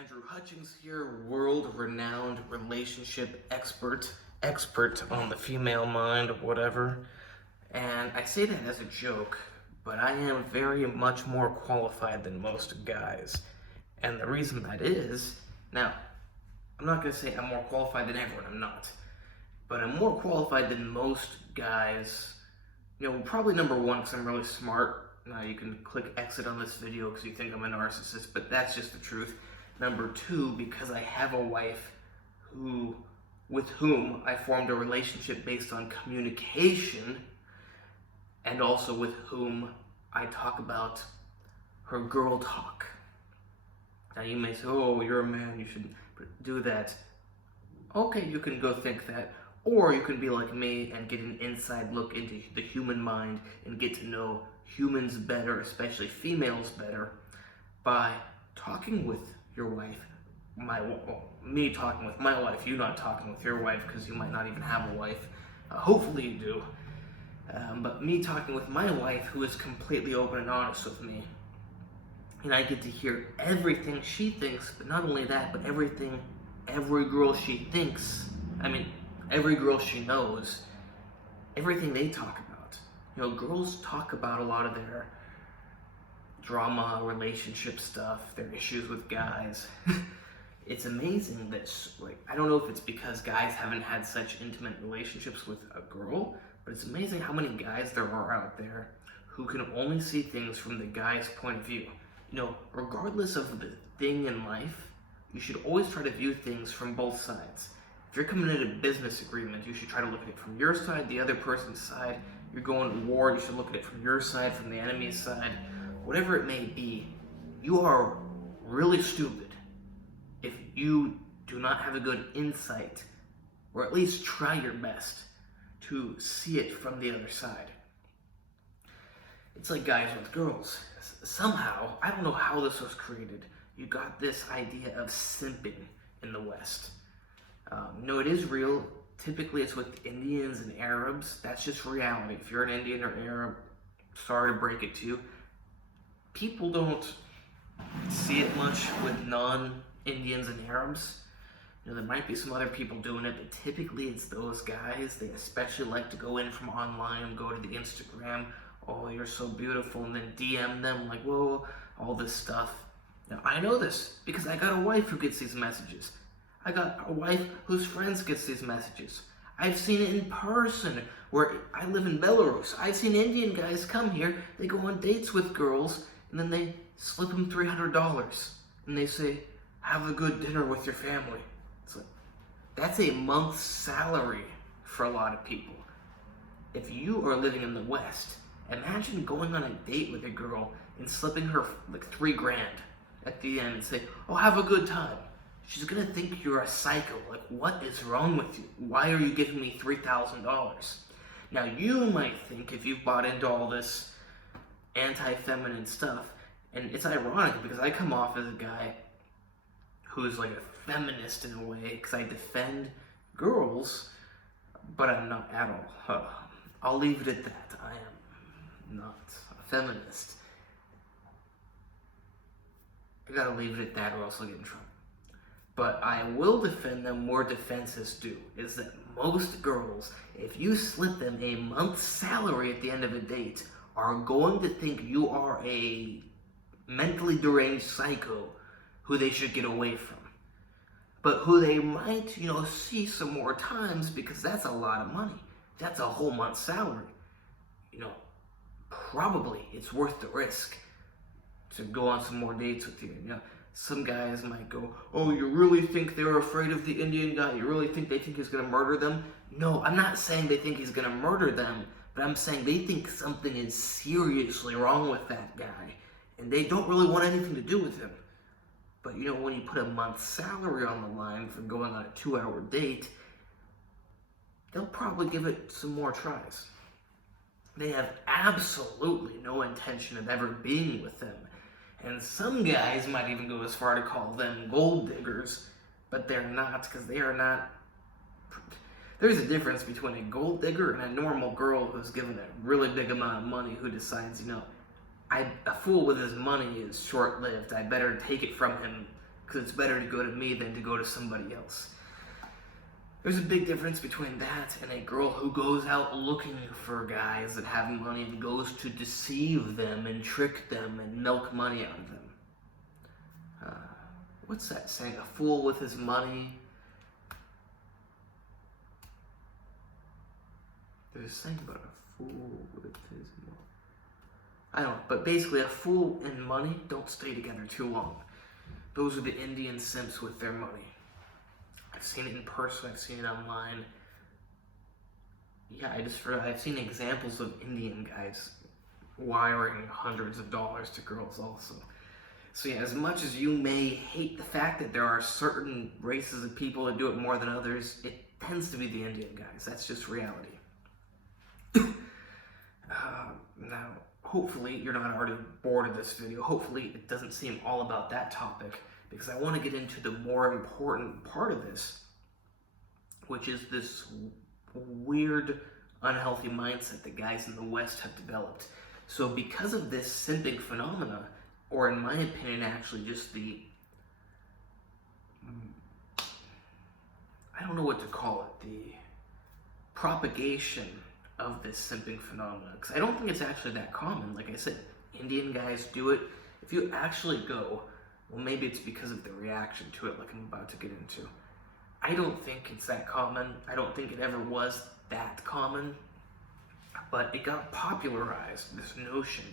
Andrew Hutchings here, world-renowned relationship expert on the female mind, whatever. And I say that as a joke, but I am very much more qualified than most guys. And the reason that is, now, I'm not going to say I'm more qualified than everyone, I'm not. But I'm more qualified than most guys. Probably number one, because I'm really smart. Now you can click exit on this video because you think I'm a narcissist, but that's just the truth. Number two, because I have a wife with whom I formed a relationship based on communication, and also with whom I talk about her girl talk. Now you may say, oh, you're a man, you shouldn't do that. Okay, you can go think that. Or you can be like me and get an inside look into the human mind and get to know humans better, especially females better, by talking with your wife. Me talking with my wife, you not talking with your wife because you might not even have a wife. Hopefully you do. But me talking with my wife, who is completely open and honest with me. And I get to hear everything she thinks, but not only that, but every girl she thinks, every girl she knows, everything they talk about. Girls talk about a lot of their drama, relationship stuff, their issues with guys. It's amazing that, I don't know if it's because guys haven't had such intimate relationships with a girl, but it's amazing how many guys there are out there who can only see things from the guy's point of view. Regardless of the thing in life, you should always try to view things from both sides. If you're coming into a business agreement, you should try to look at it from your side, the other person's side. You're going to war, you should look at it from your side, from the enemy's side. Whatever it may be, you are really stupid if you do not have a good insight, or at least try your best to see it from the other side. It's like guys with girls. Somehow, I don't know how this was created, you got this idea of simping in the West. It is real. Typically it's with Indians and Arabs. That's just reality. If you're an Indian or Arab, sorry to break it to you, people don't see it much with non-Indians and Arabs. There might be some other people doing it, but typically it's those guys. They especially like to go in from online, go to the Instagram, oh, you're so beautiful, and then DM them like, whoa, all this stuff. Now, I know this because I got a wife who gets these messages. I got a wife whose friends gets these messages. I've seen it in person where I live in Belarus. I've seen Indian guys come here, they go on dates with girls, and then they slip them $300. And they say, have a good dinner with your family. It's like, that's a month's salary for a lot of people. If you are living in the West, imagine going on a date with a girl and slipping her like $3,000 at the end and say, oh, have a good time. She's gonna think you're a psycho. Like, what is wrong with you? Why are you giving me $3,000? Now, you might think, if you've bought into all this anti-feminine stuff, and it's ironic because I come off as a guy who's like a feminist in a way, because I defend girls, but I'm not at all. I'll leave it at that. I am not a feminist. I gotta leave it at that or else I'll get in trouble. But I will defend them where defenses do, is that most girls, if you slip them a month's salary at the end of a date, are going to think you are a mentally deranged psycho who they should get away from. But who they might, see some more times, because that's a lot of money. That's a whole month's salary. Probably it's worth the risk to go on some more dates with you. Some guys might go, oh, you really think they're afraid of the Indian guy? You really think they think he's going to murder them? No, I'm not saying they think he's going to murder them, but I'm saying they think something is seriously wrong with that guy, and they don't really want anything to do with him. But when you put a month's salary on the line for going on a 2-hour date, they'll probably give it some more tries. They have absolutely no intention of ever being with them. And some guys might even go as far to call them gold diggers, but they're not, because they are not. There's a difference between a gold digger and a normal girl who's given a really big amount of money who decides, a fool with his money is short-lived. I better take it from him because it's better to go to me than to go to somebody else. There's a big difference between that and a girl who goes out looking for guys that have money and goes to deceive them and trick them and milk money out of them. What's that saying? A fool with his money. There's a saying about a fool with his money. I don't know, but basically a fool and money don't stay together too long. Those are the Indian simps with their money. I've seen it in person, I've seen it online. Yeah, I've seen examples of Indian guys wiring hundreds of dollars to girls also. So yeah, as much as you may hate the fact that there are certain races of people that do it more than others, it tends to be the Indian guys. That's just reality. Now, hopefully you're not already bored of this video. Hopefully it doesn't seem all about that topic, because I want to get into the more important part of this, which is this weird, unhealthy mindset that guys in the West have developed. So because of this simping phenomena, or in my opinion, actually just the, I don't know what to call it, the propagation of this simping phenomena, because I don't think it's actually that common. Like I said, Indian guys do it. If you actually go, well, maybe it's because of the reaction to it, like I'm about to get into. I don't think it's that common. I don't think it ever was that common, but it got popularized, this notion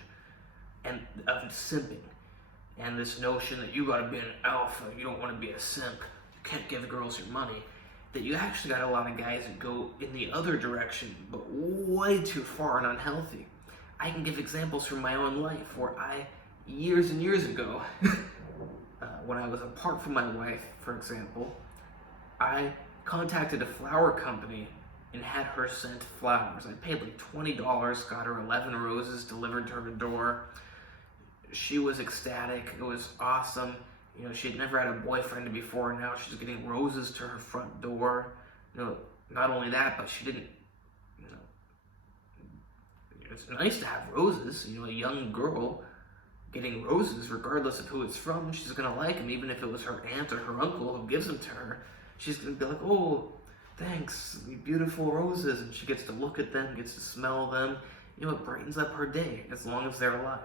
of simping, and this notion that you gotta be an alpha, you don't wanna be a simp, you can't give girls your money, that you actually got a lot of guys that go in the other direction, but way too far and unhealthy. I can give examples from my own life where years and years ago, when I was apart from my wife, for example, I contacted a flower company and had her sent flowers. I paid like $20, got her 11 roses delivered to her door. She was ecstatic. It was awesome. You know, she had never had a boyfriend before. Now she's getting roses to her front door. You know, not only that, but she didn't, you know, it's nice to have roses. You know, a young girl getting roses, regardless of who it's from, she's gonna like them, even if it was her aunt or her uncle who gives them to her. She's gonna be like, oh, thanks, beautiful roses, and she gets to look at them, gets to smell them. You know, it brightens up her day, as long as they're alive.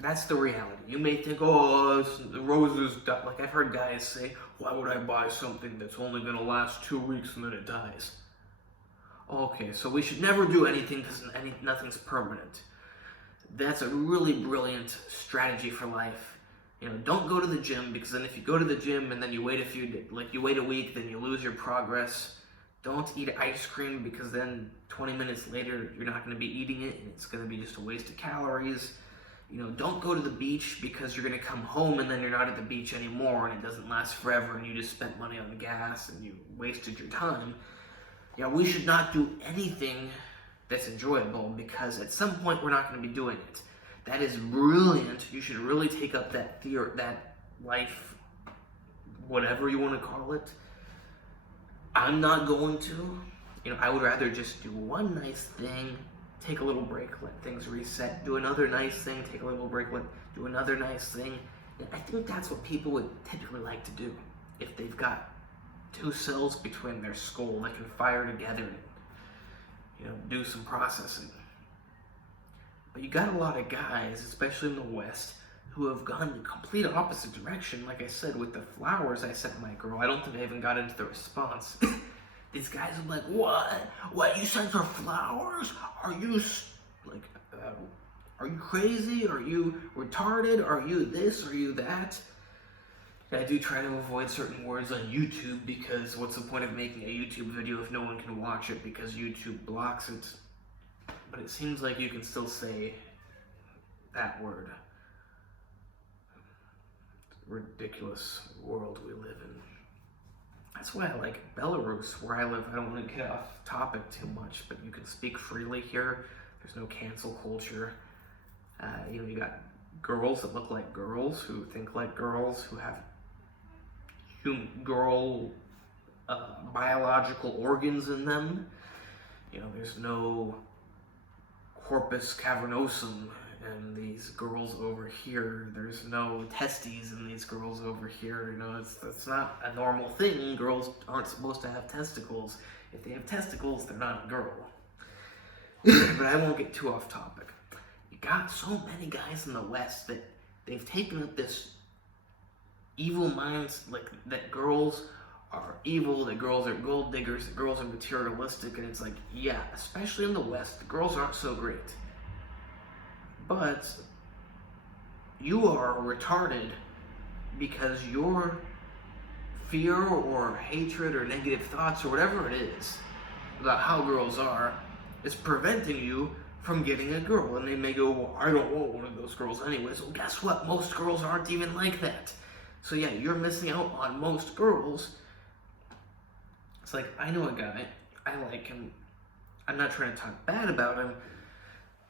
That's the reality. You may think, oh, the roses, like I've heard guys say, why would I buy something that's only gonna last 2 weeks and then it dies? Okay, so we should never do anything because nothing's permanent. That's a really brilliant strategy for life. You know, don't go to the gym, because then if you go to the gym and then you wait you wait a week, then you lose your progress. Don't eat ice cream, because then 20 minutes later you're not going to be eating it and it's going to be just a waste of calories. You know, don't go to the beach, because you're going to come home and then you're not at the beach anymore and it doesn't last forever and you just spent money on gas and you wasted your time. You know, we should not do anything that's enjoyable, because at some point we're not going to be doing it. That is brilliant. You should really take up that life, whatever you want to call it. I'm not going to. You know, I would rather just do one nice thing, take a little break, let things reset, do another nice thing, take a little break, do another nice thing. And I think that's what people would typically like to do if they've got two cells between their skull that can fire together and, you know, do some processing. But you got a lot of guys, especially in the West, who have gone the complete opposite direction. Like I said, with the flowers I sent my girl, I don't think I even got into the response. These guys are like, what, you sent her flowers? Are you, are you crazy? Are you retarded? Are you this? Are you that? And I do try to avoid certain words on YouTube, because what's the point of making a YouTube video if no one can watch it because YouTube blocks it? But it seems like you can still say that word. Ridiculous world we live in. That's why I like Belarus, where I live. I don't want to get off topic too much, but you can speak freely here. There's no cancel culture. You know, you got girls that look like girls, who think like girls, who have girl biological organs in them. You know, there's no corpus cavernosum and these girls over here. There's no testes in these girls over here. You know, it's not a normal thing. Girls aren't supposed to have testicles. If they have testicles, they're not a girl. But I won't get too off topic. You got so many guys in the West that they've taken up this evil minds, like that girls are evil, that girls are gold diggers, that girls are materialistic, and it's like, yeah, especially in the West, the girls aren't so great. But you are retarded because your fear or hatred or negative thoughts or whatever it is about how girls are is preventing you from getting a girl. And they may go, well, I don't want one of those girls anyways. Well, guess what? Most girls aren't even like that. So yeah, you're missing out on most girls. It's like, I know a guy, I like him, I'm not trying to talk bad about him,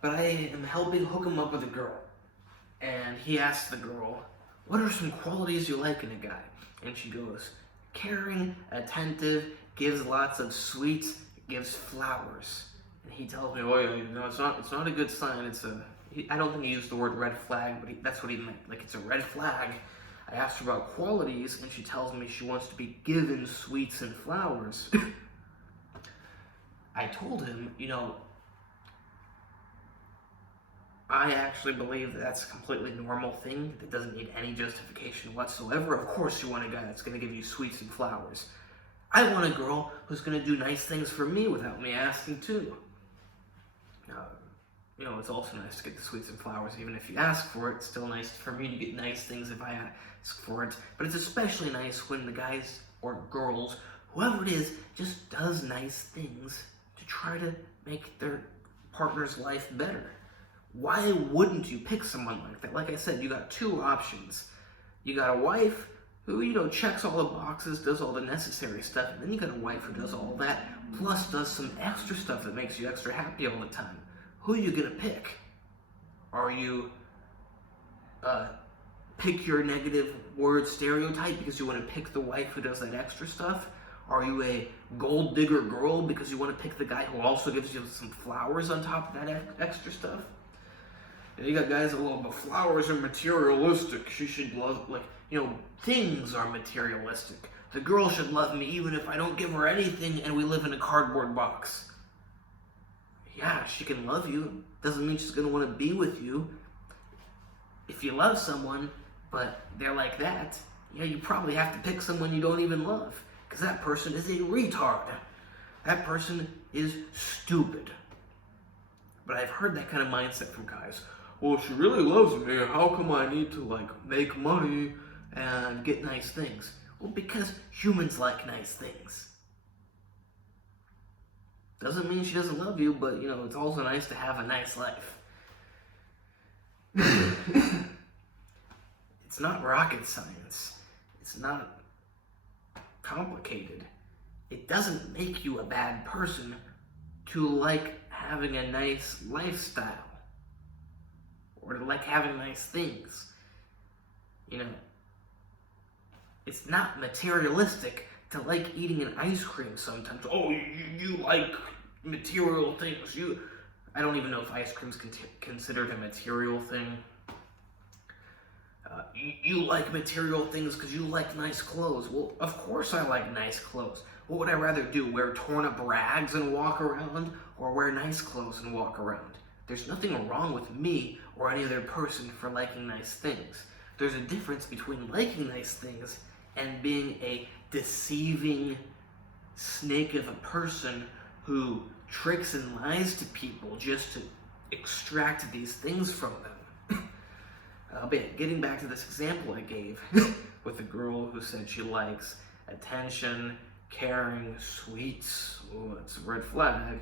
but I am helping hook him up with a girl. And he asks the girl, what are some qualities you like in a guy? And she goes, caring, attentive, gives lots of sweets, gives flowers. And he tells me, oh yeah, no, it's not a good sign, I don't think he used the word red flag, but that's what he meant, like it's a red flag. I asked her about qualities, and she tells me she wants to be given sweets and flowers. I told him, you know, I actually believe that's a completely normal thing that doesn't need any justification whatsoever. Of course you want a guy that's going to give you sweets and flowers. I want a girl who's going to do nice things for me without me asking too. You know, it's also nice to get the sweets and flowers. Even if you ask for it, it's still nice for me to get nice things if I ask for it. But it's especially nice when the guys or girls, whoever it is, just does nice things to try to make their partner's life better. Why wouldn't you pick someone like that? Like I said, you got two options. You got a wife who, you know, checks all the boxes, does all the necessary stuff, and then you got a wife who does all that, plus does some extra stuff that makes you extra happy all the time. Who are you gonna pick? Are you pick your negative word stereotype because you want to pick the wife who does that extra stuff? Are you a gold digger girl because you want to pick the guy who also gives you some flowers on top of that extra stuff? And you got guys that, well, but flowers are materialistic. She should love, like, you know, things are materialistic. The girl should love me even if I don't give her anything and we live in a cardboard box. Yeah, she can love you. Doesn't mean she's going to want to be with you. If you love someone, but they're like that, yeah, you probably have to pick someone you don't even love. Because that person is a retard. That person is stupid. But I've heard that kind of mindset from guys. Well, if she really loves me, how come I need to, like, make money and get nice things? Well, because humans like nice things. Doesn't mean she doesn't love you, but, you know, it's also nice to have a nice life. It's not rocket science. It's not complicated. It doesn't make you a bad person to like having a nice lifestyle or to like having nice things. You know, it's not materialistic to like eating an ice cream sometimes. Oh, you like material things. I don't even know if ice cream's considered a material thing. You like material things because you like nice clothes. Well, of course I like nice clothes. What would I rather do? Wear torn up rags and walk around, or wear nice clothes and walk around? There's nothing wrong with me or any other person for liking nice things. There's a difference between liking nice things and being a deceiving snake of a person who tricks and lies to people just to extract these things from them. But getting back to this example I gave with the girl who said she likes attention, caring, sweets. Oh, it's a red flag.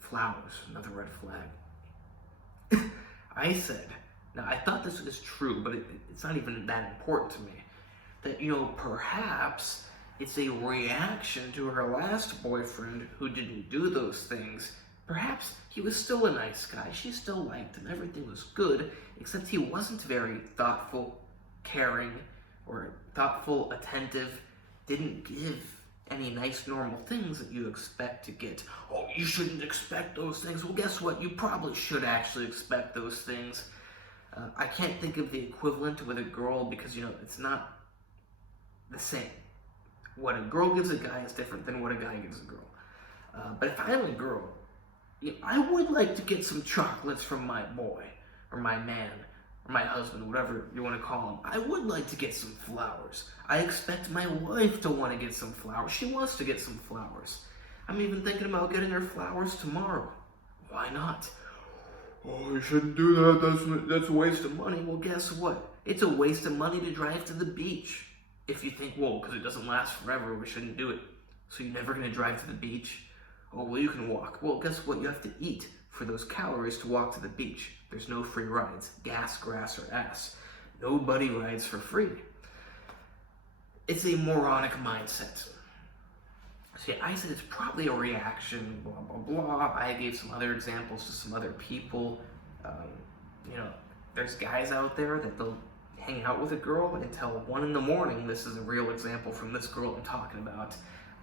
Flowers, another red flag. I said, now I thought this was true, but it's not even that important to me, that, you know, perhaps it's a reaction to her last boyfriend who didn't do those things. Perhaps he was still a nice guy, she still liked him, everything was good, except he wasn't very thoughtful, caring, or thoughtful, attentive, didn't give any nice normal things that you expect to get. Oh, you shouldn't expect those things. Well, guess what? You probably should actually expect those things. I can't think of the equivalent with a girl because, it's not the same. What a girl gives a guy is different than what a guy gives a girl. But if I'm a girl, I would like to get some chocolates from my boy, or my man, or my husband, whatever you want to call him. I would like to get some flowers. I expect my wife to want to get some flowers. She wants to get some flowers. I'm even thinking about getting her flowers tomorrow. Why not? Oh, you shouldn't do that. That's a waste of money. Well, guess what? It's a waste of money to drive to the beach. If you think, well, because it doesn't last forever, we shouldn't do it. So you're never going to drive to the beach? Oh, well, you can walk. Well, guess what? You have to eat for those calories to walk to the beach. There's no free rides. Gas, grass, or ass. Nobody rides for free. It's a moronic mindset. See, I said it's probably a reaction, blah, blah, blah. I gave some other examples to some other people. There's guys out there that they'll hang out with a girl until 1 a.m. This is a real example from this girl I'm talking about.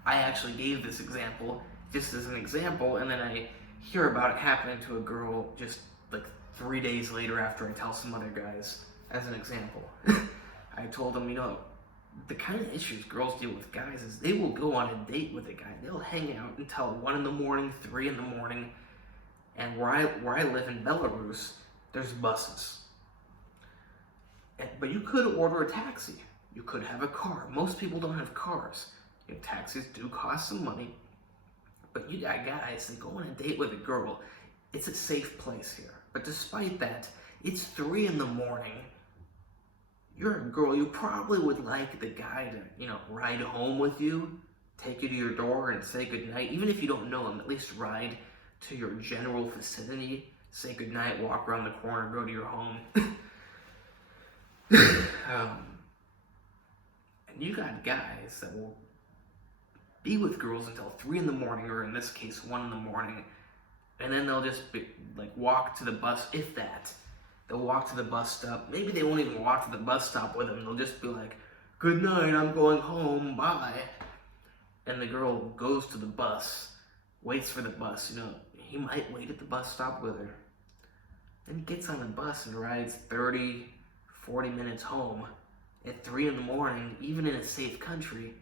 I actually gave this example just as an example, and then I hear about it happening to a girl just like 3 days later after I tell some other guys as an example. I told them, the kind of issues girls deal with guys is they will go on a date with a guy. They'll hang out until 1 a.m, 3 a.m, and where I live in Belarus, there's buses. But you could order a taxi. You could have a car. Most people don't have cars. Taxis do cost some money. But you got guys that go on a date with a girl. It's a safe place here. But despite that, it's 3 a.m. You're a girl. You probably would like the guy to, ride home with you, take you to your door and say goodnight. Even if you don't know him, at least ride to your general vicinity, say goodnight, walk around the corner, go to your home. And you got guys that will be with girls until 3 a.m, or in this case 1 a.m, and then they'll just walk to the bus, if that. They'll walk to the bus stop. Maybe they won't even walk to the bus stop with them. They'll just be like, good night, I'm going home, bye. And the girl goes to the bus, waits for the bus. He might wait at the bus stop with her. Then gets on the bus and rides 30, 40 minutes home at 3 a.m, even in a safe country.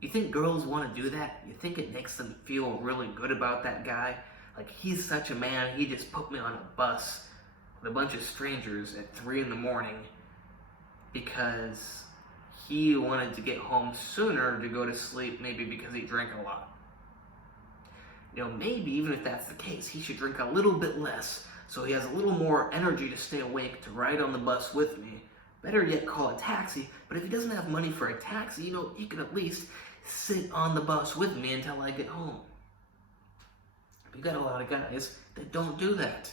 You think girls want to do that? You think it makes them feel really good about that guy? Like, he's such a man, he just put me on a bus with a bunch of strangers at 3 a.m. because he wanted to get home sooner to go to sleep, maybe because he drank a lot. Maybe even if that's the case, he should drink a little bit less so he has a little more energy to stay awake to ride on the bus with me. Better yet, call a taxi. But if he doesn't have money for a taxi, he can at least sit on the bus with me until I get home. You got a lot of guys that don't do that.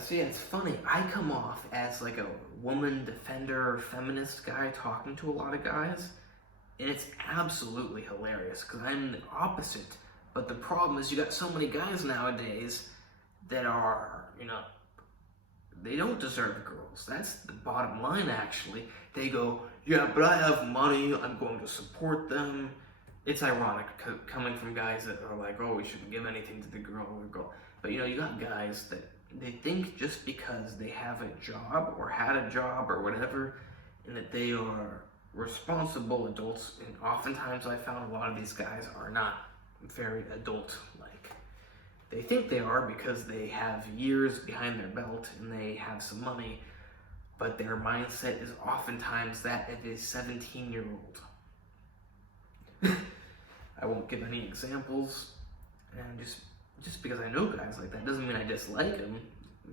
So yeah, it's funny. I come off as like a woman defender or feminist guy talking to a lot of guys, and it's absolutely hilarious because I'm the opposite. But the problem is you got so many guys nowadays that are, they don't deserve girls. That's the bottom line, actually. They go, yeah, but I have money, I'm going to support them. It's ironic coming from guys that are like, oh, we shouldn't give anything to the girl. But you got guys that they think just because they have a job or had a job or whatever, and that they are responsible adults, and oftentimes I found a lot of these guys are not very adult-like. They think they are because they have years behind their belt and they have some money, but their mindset is oftentimes that of a 17-year-old. I won't give any examples, and just because I know guys like that doesn't mean I dislike them,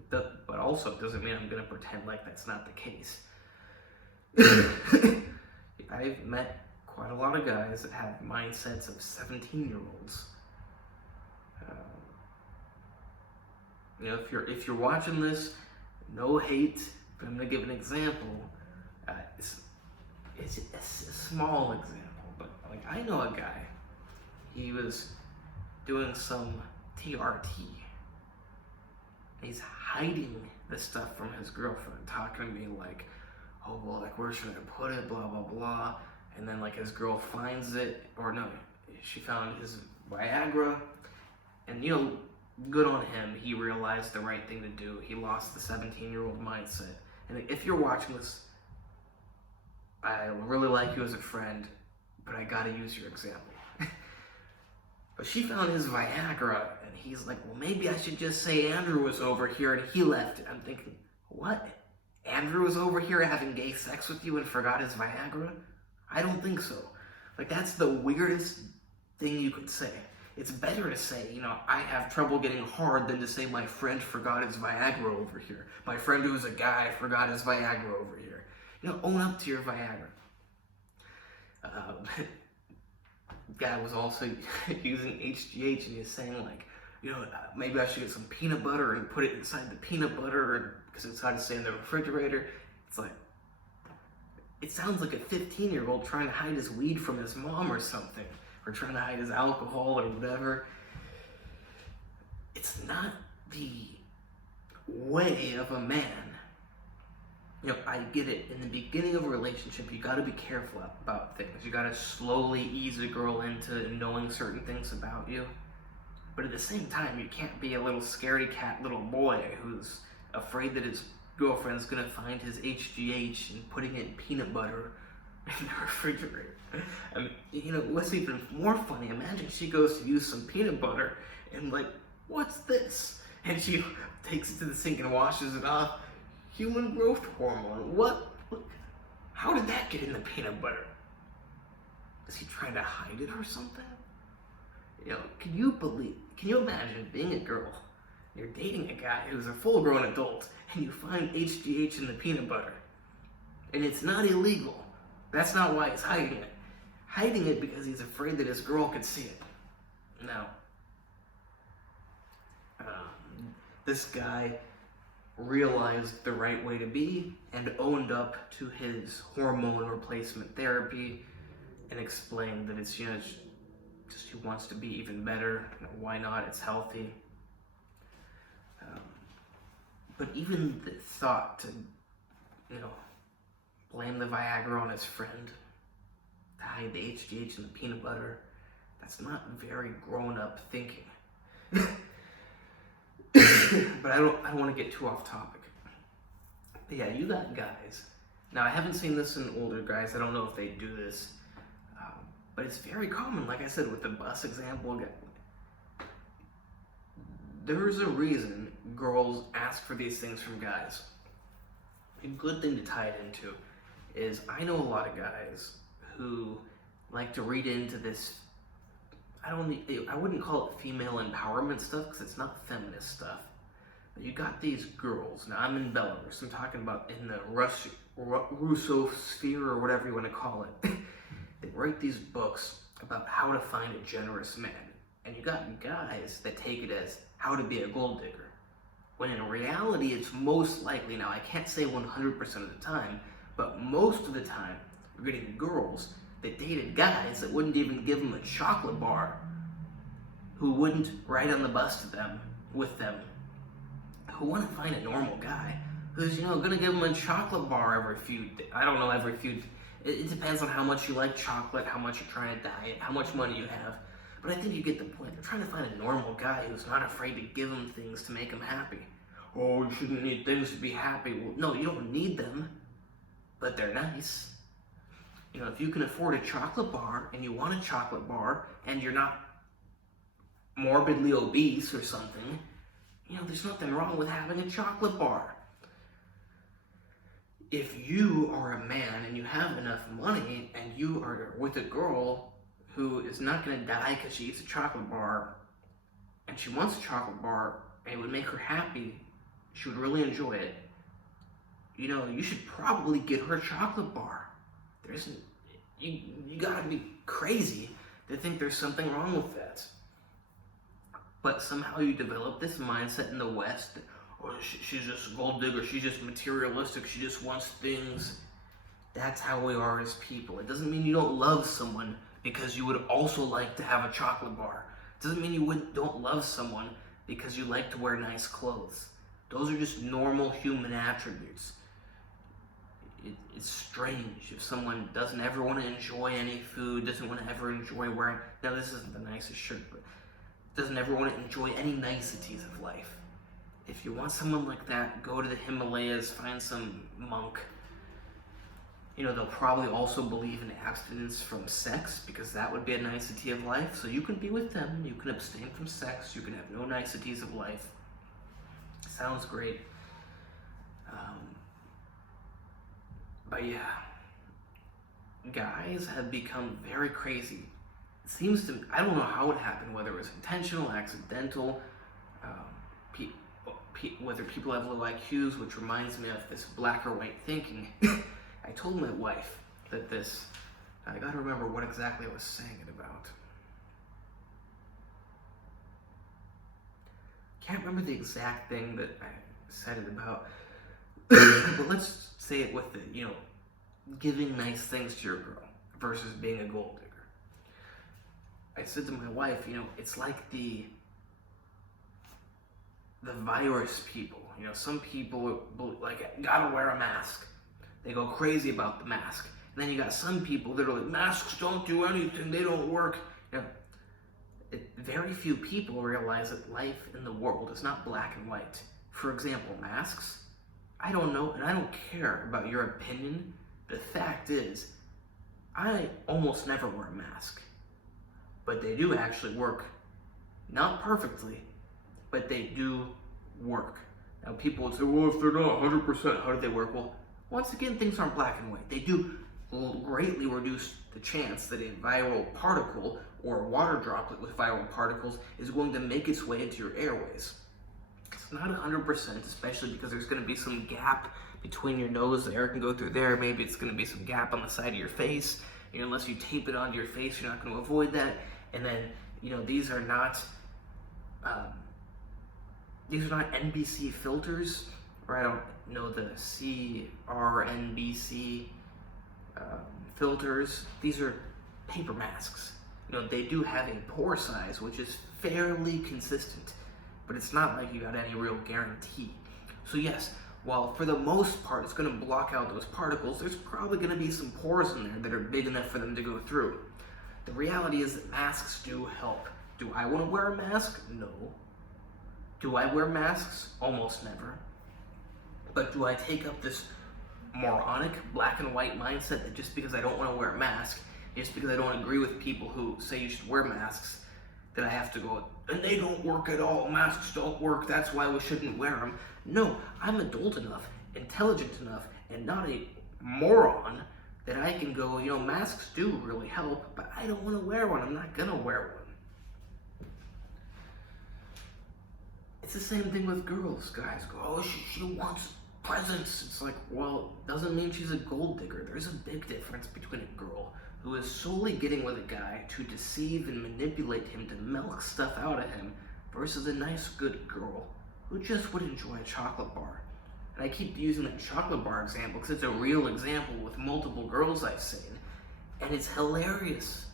but also doesn't mean I'm going to pretend like that's not the case. I've met quite a lot of guys that have mindsets of 17-year-olds. If you're watching this, no hate, but I'm going to give an example. It's a small example, but I know a guy. He was doing some TRT. He's hiding the stuff from his girlfriend, talking to me like, oh, well, where should I put it, blah, blah, blah. And then like his girl finds it, or no, she found his Viagra, and good on him. He realized the right thing to do. He lost the 17-year-old mindset. And if you're watching this, I really like you as a friend, but I gotta use your example. But she found his Viagra, and he's like, well, maybe I should just say Andrew was over here and he left it. I'm thinking, what? Andrew was over here having gay sex with you and forgot his Viagra? I don't think so. Like, that's the weirdest thing you could say. It's better to say, I have trouble getting hard than to say my friend forgot his Viagra over here. My friend who's a guy forgot his Viagra over here. Own up to your Viagra. Guy was also using HGH, and he's saying like, maybe I should get some peanut butter and put it inside the peanut butter because it's hard to stay in the refrigerator. It's like, it sounds like a 15-year-old trying to hide his weed from his mom or something, or trying to hide his alcohol or whatever. It's not the way of a man. I get it. In the beginning of a relationship, you gotta be careful about things. You gotta slowly ease a girl into knowing certain things about you. But at the same time, you can't be a little scaredy cat little boy who's afraid that his girlfriend's gonna find his HGH and putting it in peanut butter in the refrigerator. What's even more funny, imagine she goes to use some peanut butter and like, what's this? And she takes it to the sink and washes it off. Human growth hormone. What? How did that get in the peanut butter? Is he trying to hide it or something? Can you imagine being a girl, you're dating a guy who's a full-grown adult, and you find HGH in the peanut butter, and it's not illegal. That's not why he's hiding it. Hiding it because he's afraid that his girl could see it. Now, this guy realized the right way to be and owned up to his hormone replacement therapy and explained that it's just he wants to be even better. Why not? It's healthy. But even the thought to blame the Viagra on his friend, to hide the HGH in the peanut butter, that's not very grown-up thinking. But I don't want to get too off topic. But yeah, you got guys. Now, I haven't seen this in older guys. I don't know if they do this. But it's very common, like I said, with the bus example. There's a reason girls ask for these things from guys. A good thing to tie it into is I know a lot of guys who like to read into this. I wouldn't call it female empowerment stuff because it's not feminist stuff. But you got these girls. Now, I'm in Belarus. I'm talking about in the Russo sphere or whatever you want to call it. They write these books about how to find a generous man. And you got guys that take it as how to be a gold digger. When in reality, it's most likely, now I can't say 100% of the time, but most of the time, you're getting girls that dated guys that wouldn't even give them a chocolate bar, who wouldn't ride on the bus with them, who want to find a normal guy who's, gonna give them a chocolate bar every few, it depends on how much you like chocolate, how much you're trying to diet, how much money you have. But I think you get the point. They're trying to find a normal guy who's not afraid to give them things to make them happy. Oh, you shouldn't need things to be happy. Well, no, you don't need them, but they're nice. If you can afford a chocolate bar and you want a chocolate bar and you're not morbidly obese or something, there's nothing wrong with having a chocolate bar. If you are a man and you have enough money and you are with a girl who is not going to die because she eats a chocolate bar and she wants a chocolate bar and it would make her happy, she would really enjoy it, you should probably get her a chocolate bar. You gotta be crazy to think there's something wrong with that. But somehow you develop this mindset in the West that, she's just a gold digger, she's just materialistic, she just wants things. That's how we are as people. It doesn't mean you don't love someone because you would also like to have a chocolate bar. It doesn't mean you don't love someone because you like to wear nice clothes. Those are just normal human attributes. it's strange if someone doesn't ever want to enjoy any food, doesn't want to ever enjoy wearing, now this isn't the nicest shirt, but doesn't ever want to enjoy any niceties of life. If you want someone like that, go to the Himalayas, find some monk. They'll probably also believe in abstinence from sex, because that would be a nicety of life. So you can be with them, you can abstain from sex, you can have no niceties of life. Sounds great. But yeah, guys have become very crazy. It seems to, I don't know how it happened, whether it was intentional, accidental, whether people have low IQs, which reminds me of this black or white thinking. I told my wife that I gotta remember what exactly I was saying it about. Can't remember the exact thing that I said it about, but let's say it with giving nice things to your girl versus being a gold digger. I said to my wife, it's like the virus people. Some people like gotta wear a mask. They go crazy about the mask. And then you got some people that are like, masks don't do anything, they don't work. Very few people realize that life in the world is not black and white. For example, masks. I don't know, and I don't care about your opinion. The fact is, I almost never wear a mask. But they do actually work. Not perfectly, but they do work. Now people would say, well, if they're not 100%, how do they work? Well, once again, things aren't black and white. They do greatly reduce the chance that a viral particle or a water droplet with viral particles is going to make its way into your airways. It's not 100%, especially because there's going to be some gap between your nose, the air can go through there. Maybe it's going to be some gap on the side of your face. Unless you tape it onto your face, you're not going to avoid that. And then, these are not NBC filters, or I don't know the CRNBC filters. These are paper masks. They do have a pore size, which is fairly consistent, but it's not like you got any real guarantee. So yes, while for the most part it's going to block out those particles, there's probably going to be some pores in there that are big enough for them to go through. The reality is that masks do help. Do I want to wear a mask? No. Do I wear masks? Almost never. But do I take up this moronic black and white mindset that just because I don't want to wear a mask, just because I don't agree with people who say you should wear masks, that I have to go, and they don't work at all, masks don't work, that's why we shouldn't wear them. No, I'm adult enough, intelligent enough, and not a moron that I can go, masks do really help, but I don't want to wear one, I'm not going to wear one. It's the same thing with girls. Guys go, oh, she wants presents. It's like, well, doesn't mean she's a gold digger. There's a big difference between a girl who is solely getting with a guy to deceive and manipulate him to milk stuff out of him versus a nice, good girl who just would enjoy a chocolate bar. And I keep using that chocolate bar example because it's a real example with multiple girls I've seen, and it's hilarious.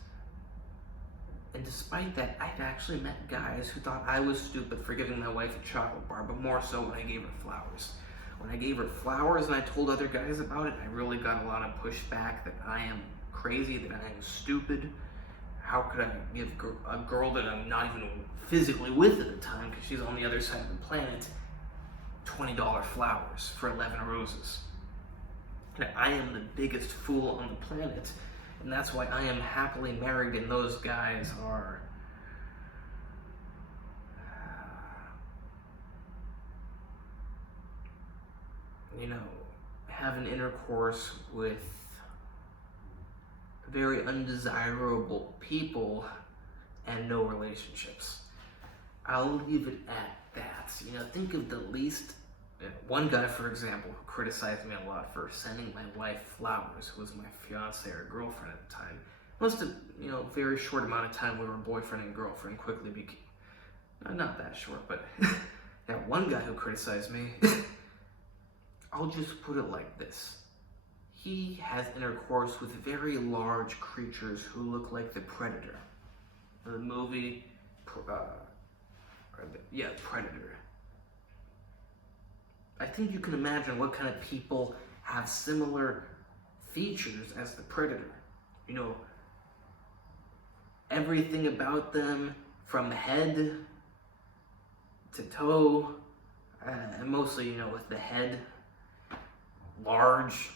And despite that, I've actually met guys who thought I was stupid for giving my wife a chocolate bar, but more so when I gave her flowers. When I gave her flowers and I told other guys about it, I really got a lot of pushback that I am crazy, that I am stupid. How could I give a girl that I'm not even physically with at the time, because she's on the other side of the planet, $20 flowers for 11 roses? And I am the biggest fool on the planet. And that's why I am happily married, and those guys are having intercourse with very undesirable people and no relationships. I'll leave it at that. Think of the least. One guy, for example, who criticized me a lot for sending my wife flowers, who was my fiance or girlfriend at the time. Most of, very short amount of time we were boyfriend and girlfriend, quickly became, not that short, but that one guy who criticized me, I'll just put it like this. He has intercourse with very large creatures who look like the Predator. The movie, Predator. I think you can imagine what kind of people have similar features as the predator. You know, everything about them from head to toe, and mostly, you know, with the head large.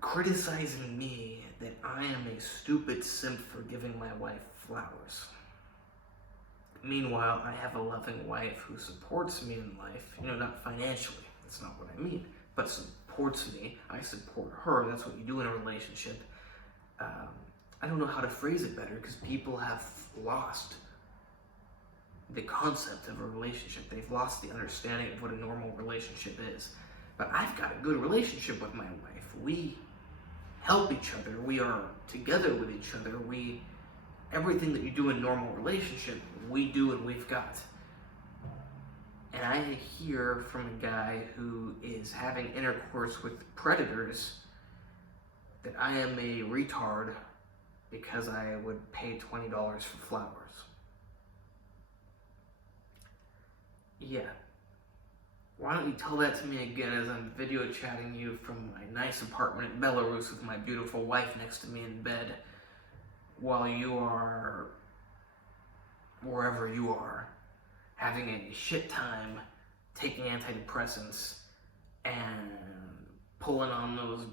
Criticizing me that I am a stupid simp for giving my wife flowers. Meanwhile, I have a loving wife who supports me in life, you know, not financially, that's not what I mean, but supports me. I support her, that's what you do in a relationship. I don't know how to phrase it better because people have lost the concept of a relationship. They've lost the understanding of what a normal relationship is. But I've got a good relationship with my wife. We help each other. We are together with each other. Everything that you do in a normal relationship, we do and we've got. And I hear from a guy who is having intercourse with predators that I am a retard because I would pay $20 for flowers. Yeah. Why don't you tell that to me again as I'm video chatting you from my nice apartment in Belarus with my beautiful wife next to me in bed while you are wherever you are having a shit time taking antidepressants and pulling on those,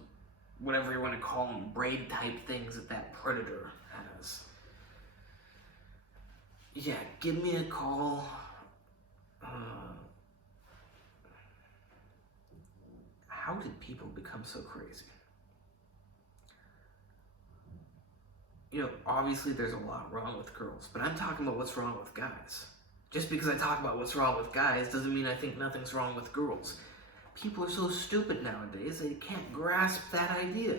whatever you want to call them, braid type things that predator has. Yeah, give me a call. How did people become so crazy? You know, obviously there's a lot wrong with girls, but I'm talking about what's wrong with guys. Just because I talk about what's wrong with guys doesn't mean I think nothing's wrong with girls. People are so stupid nowadays, they can't grasp that idea.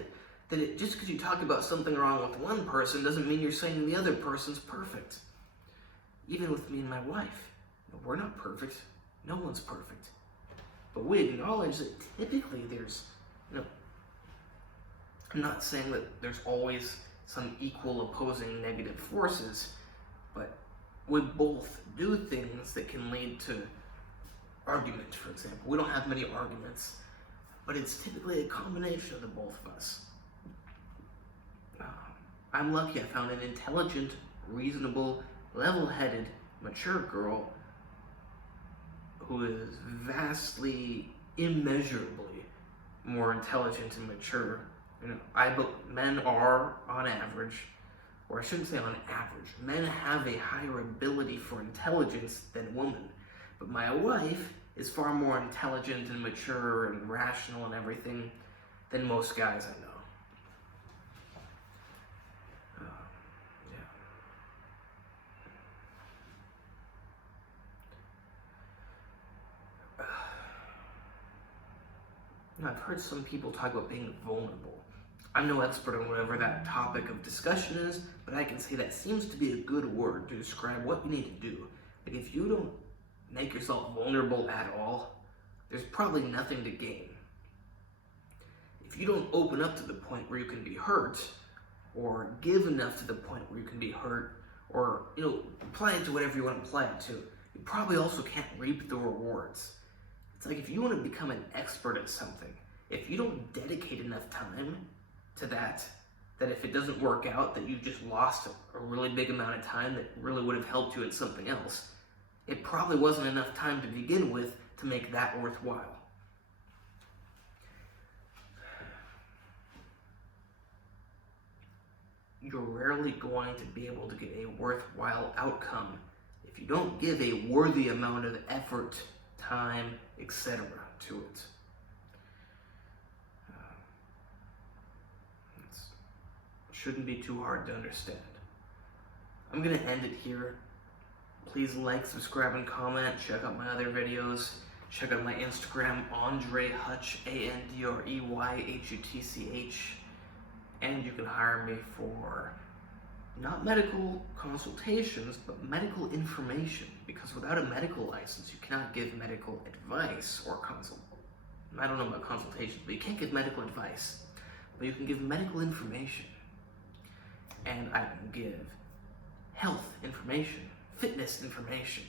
That just because you talk about something wrong with one person doesn't mean you're saying the other person's perfect. Even with me and my wife, we're not perfect. No one's perfect. But we acknowledge that typically there's, you know, I'm not saying that there's always some equal opposing negative forces, but we both do things that can lead to argument, for example. We don't have many arguments, but it's typically a combination of the both of us. I'm lucky I found an intelligent, reasonable, level-headed, mature girl who is vastly, immeasurably more intelligent and mature. You know, men are, on average, or I shouldn't say on average, men have a higher ability for intelligence than women. But my wife is far more intelligent and mature and rational and everything than most guys I know. I've heard some people talk about being vulnerable. I'm no expert on whatever that topic of discussion is, but I can say that seems to be a good word to describe what you need to do. Like, if you don't make yourself vulnerable at all, there's probably nothing to gain. If you don't open up to the point where you can be hurt, or give enough to the point where you can be hurt, or, you know, apply it to whatever you want to apply it to, you probably also can't reap the rewards. It's like if you want to become an expert at something, if you don't dedicate enough time to that if it doesn't work out, that you just lost a really big amount of time that really would have helped you in something else, it probably wasn't enough time to begin with to make that worthwhile. You're rarely going to be able to get a worthwhile outcome if you don't give a worthy amount of effort, time, etc. to it. It shouldn't be too hard to understand. I'm going to end it here. Please like, subscribe, and comment. Check out my other videos. Check out my Instagram, Andre Hutch, ANDREYHUTCH. And you can hire me for not medical consultations, but medical information. Because without a medical license, you cannot give medical advice or I don't know about consultations, but you can't give medical advice. But you can give medical information. And I can give health information, fitness information,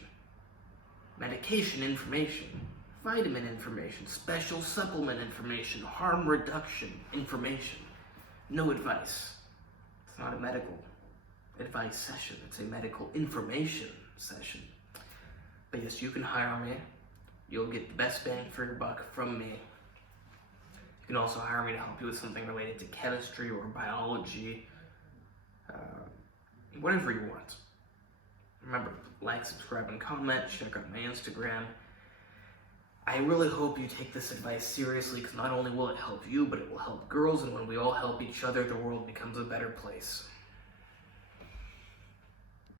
medication information, vitamin information, special supplement information, harm reduction information. No advice. It's not a medical advice session, it's a medical information session. But yes, you can hire me. You'll get the best bang for your buck from me. You can also hire me to help you with something related to chemistry or biology, whatever you want. Remember, like, subscribe, and comment. Check out my Instagram. I really hope you take this advice seriously, because not only will it help you, but it will help girls, and when we all help each other, the world becomes a better place.